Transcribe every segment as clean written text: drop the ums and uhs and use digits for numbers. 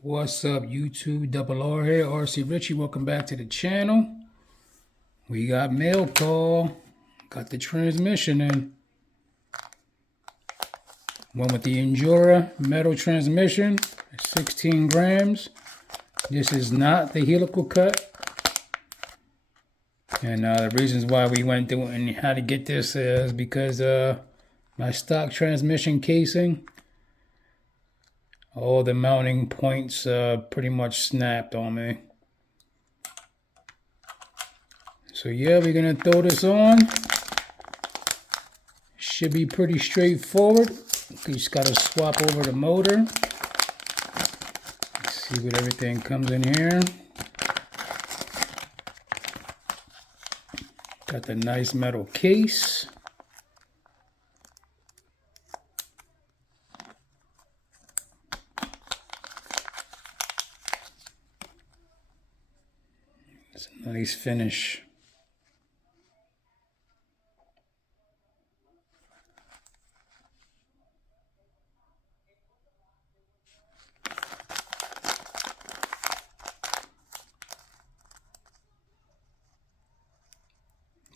What's up, YouTube? Double R here, RC Richie. Welcome back to the channel. We got mail call. Got the transmission in. One with the Endura metal transmission, 16 grams. This is not the helical cut. And the reasons why we went through and how to get this is because my stock transmission casing, all the mounting points pretty much snapped on me. So yeah, we're gonna throw this on. Should be pretty straightforward. You just gotta swap over the motor. Let's see what everything comes in here. Got the nice metal case. It's a nice finish.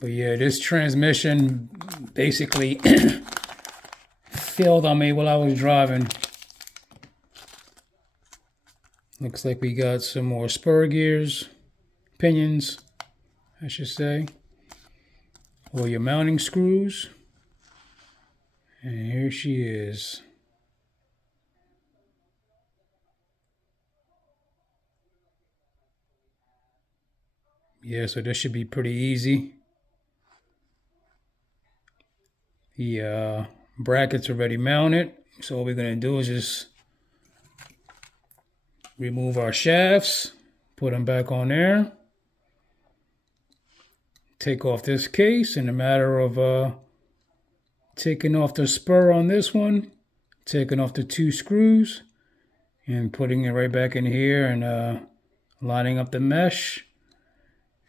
But yeah, this transmission basically failed on me while I was driving. Looks like we got some more spur gears, pinions, I should say, or your mounting screws. And here she is. Yeah, so this should be pretty easy. The brackets are already mounted, so all we're going to do is just remove our shafts, put them back on there, take off this case. In a matter of taking off the spur on this one, taking off the two screws, and putting it right back in here and lining up the mesh.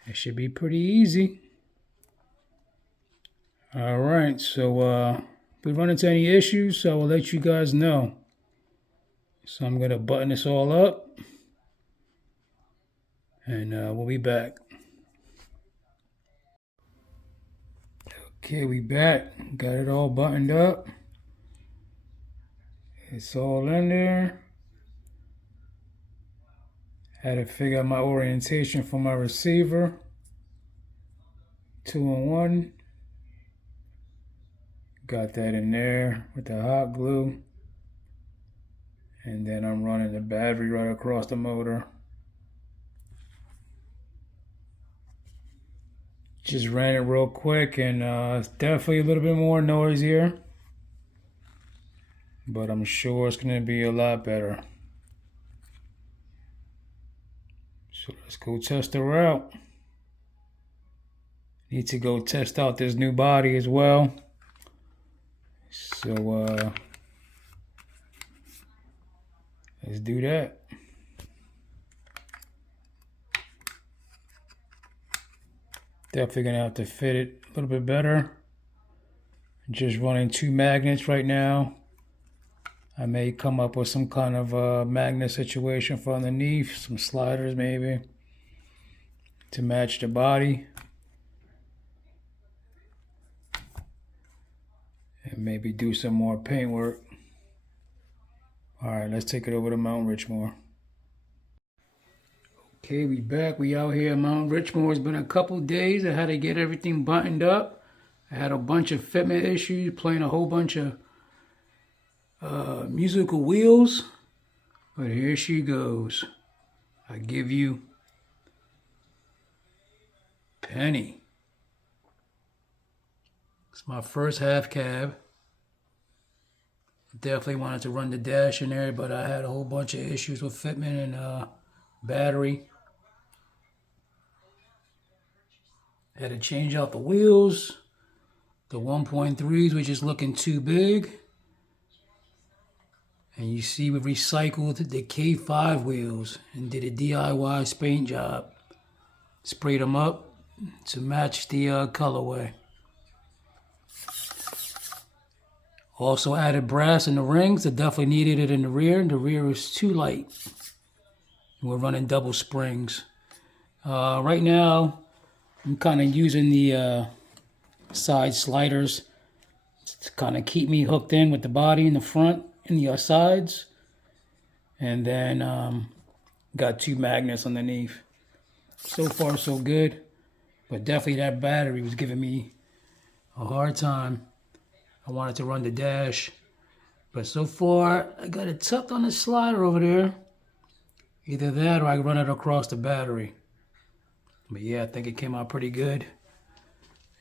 It should be pretty easy. All right, so if we run into any issues, I will let you guys know. So I'm gonna button this all up, and we'll be back. Okay, we back. Got it all buttoned up. It's all in there. Had to figure out my orientation for my receiver. 2-in-1. Got that in there with the hot glue. And then I'm running the battery right across the motor. Just ran it real quick, and it's definitely a little bit more noisier. But I'm sure it's going to be a lot better. So let's go test her out. Need to go test out this new body as well. So let's do that. Definitely gonna have to fit it a little bit better. Just running 2 magnets right now. I may come up with some kind of magnet situation for underneath, some sliders maybe, to match the body. And maybe do some more paint work. All right, let's take it over to Mount Richmore. Okay, we back. We out here at Mount Richmore. It's been a couple days. I had to get everything buttoned up. I had a bunch of fitment issues, playing a whole bunch of musical wheels. But here she goes. I give you Penny. It's my first half cab. Definitely wanted to run the dash in there, but I had a whole bunch of issues with fitment and battery. Had to change out the wheels. The 1.3s were just looking too big. And you see we recycled the K5 wheels and did a DIY paint job. Sprayed them up to match the colorway. Also added brass in the rings. I definitely needed it in the rear. The rear is too light. We're running double springs. Right now, I'm kind of using the side sliders to kind of keep me hooked in with the body in the front and the sides. And then got 2 magnets underneath. So far, so good. But definitely that battery was giving me a hard time. I wanted to run the dash. But so far, I got it tucked on the slider over there. Either that or I run it across the battery. But yeah, I think it came out pretty good.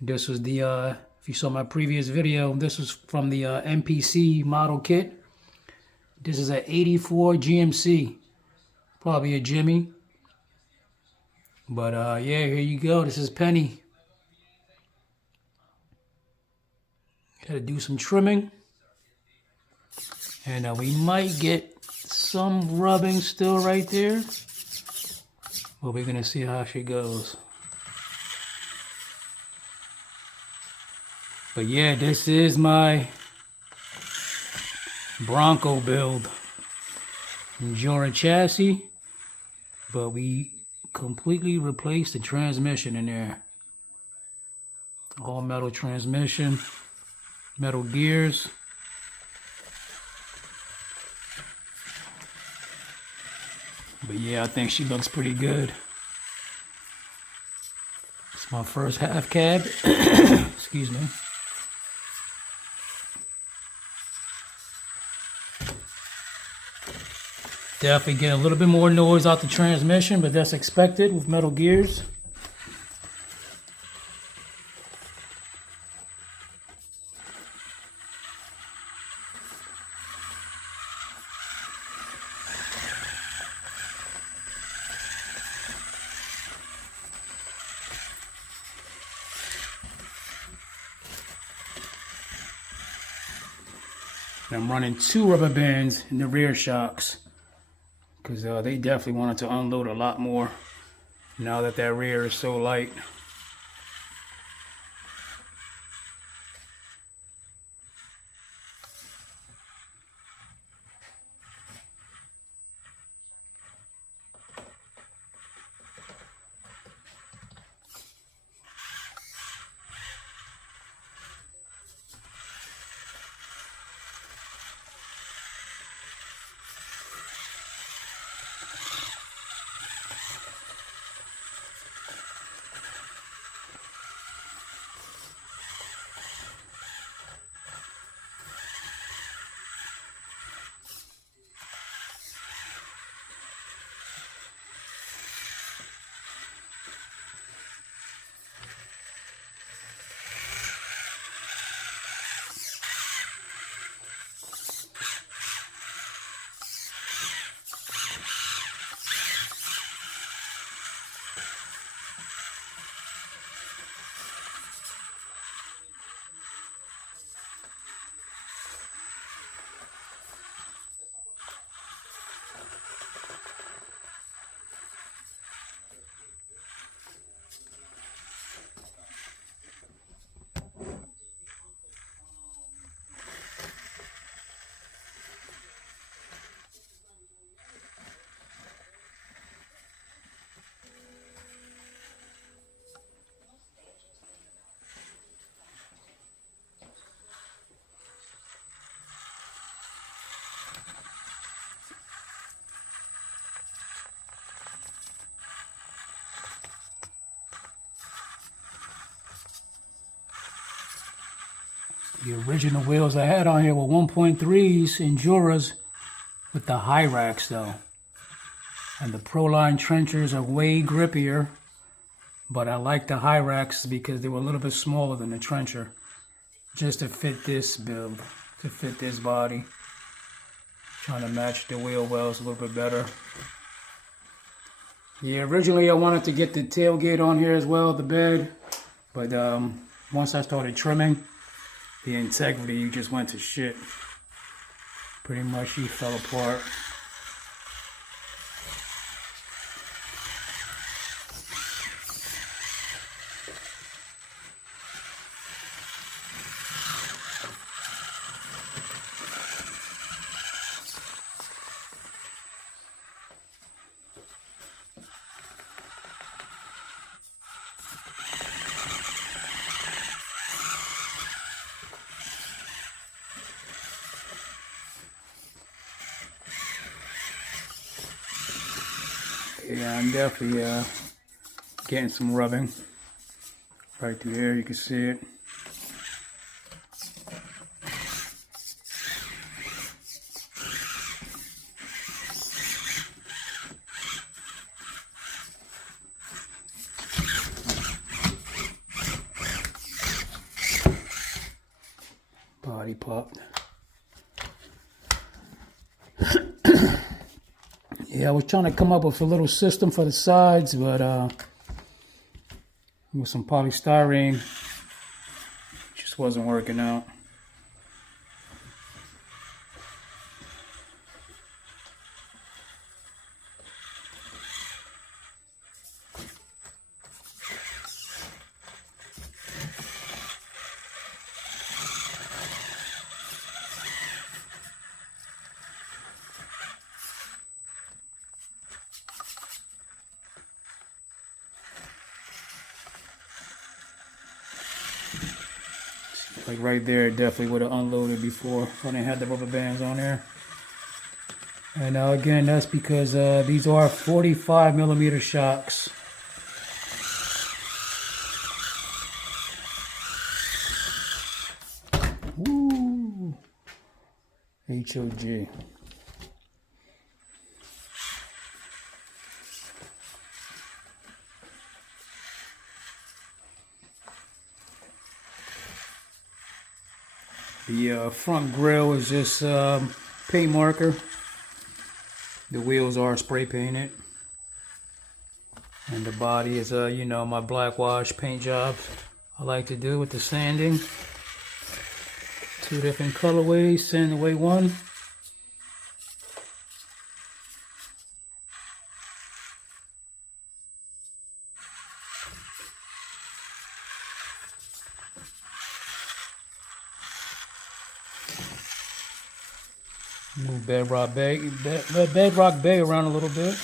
This was the, if you saw my previous video, this was from the MPC model kit. This is an 84 GMC. Probably a Jimmy. But yeah, here you go. This is Penny. Gotta do some trimming. And we might get some rubbing still right there. But we're gonna see how she goes. But yeah, this is my Bronco build. Endurance chassis. But we completely replaced the transmission in there. All metal transmission. Metal gears. But yeah, I think she looks pretty good. It's my first half cab. Excuse me. Definitely get a little bit more noise out the transmission, but that's expected with metal gears. And I'm running 2 rubber bands in the rear shocks because they definitely wanted to unload a lot more now that that rear is so light. The original wheels I had on here were 1.3s Enduras with the high racks though. And the Proline trenchers are way grippier, but I like the high racks because they were a little bit smaller than the trencher. Just to fit this build, to fit this body. Trying to match the wheel wells a little bit better. Yeah, originally I wanted to get the tailgate on here as well, the bed. But once I started trimming, the integrity just went to shit. Pretty much she fell apart. Yeah, I'm definitely getting some rubbing right through there. You can see it. Body popped. Yeah, I was trying to come up with a little system for the sides, but with some polystyrene, just wasn't working out. Like right there, it definitely would have unloaded before if I didn't have the rubber bands on there. And again, that's because these are 45mm shocks. Woo! HOG. The front grille is just paint marker. The wheels are spray painted. And the body is, you know, my black wash paint jobs I like to do with the sanding. 2 different colorways, sand away 1. Move Bedrock Bay around a little bit.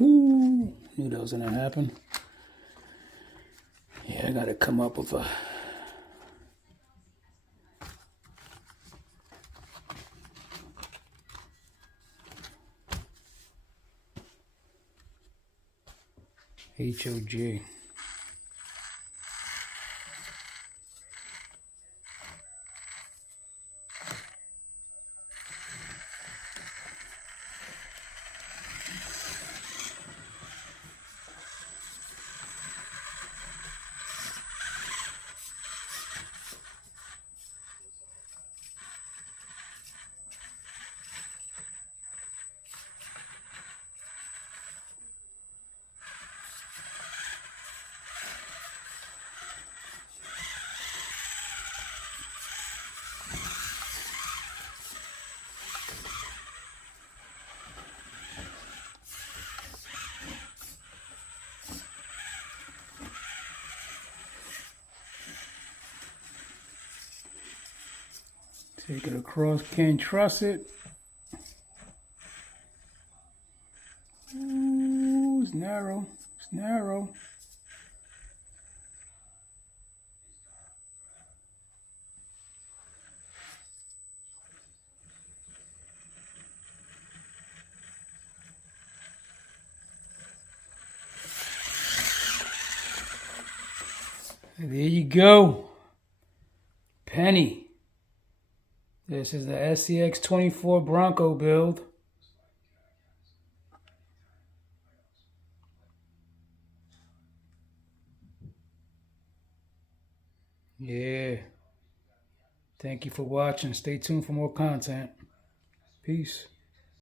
Ooh, knew that was gonna happen. Yeah, I gotta come up with a HOG. Take it across, can't trust it. Ooh, it's narrow, it's narrow. There you go. Penny. This is the SCX24 Bronco build. Yeah. Thank you for watching. Stay tuned for more content. Peace.